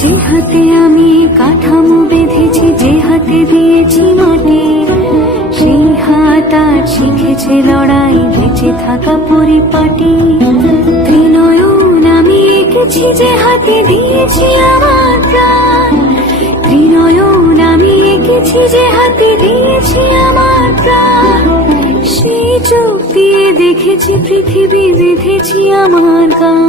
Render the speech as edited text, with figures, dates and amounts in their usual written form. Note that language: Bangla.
যে হাতে আমি কাঠামো বেঁধেছি, যে হাতে দিয়েছি মাটি, সেই হাত আর শিখেছে লড়াই, বেঁচে থাকা পরিপাটি। ত্রিনয়ন আমি এঁকেছি, যে হাতে দিয়েছি আমার প্রাণ। ত্রিনয়ন আমি এঁকেছি, যে হাতে দিয়েছি আমার প্রাণ। সেই চোখ দিয়ে দেখেছি পৃথিবী, বেঁধেছি আমার গান।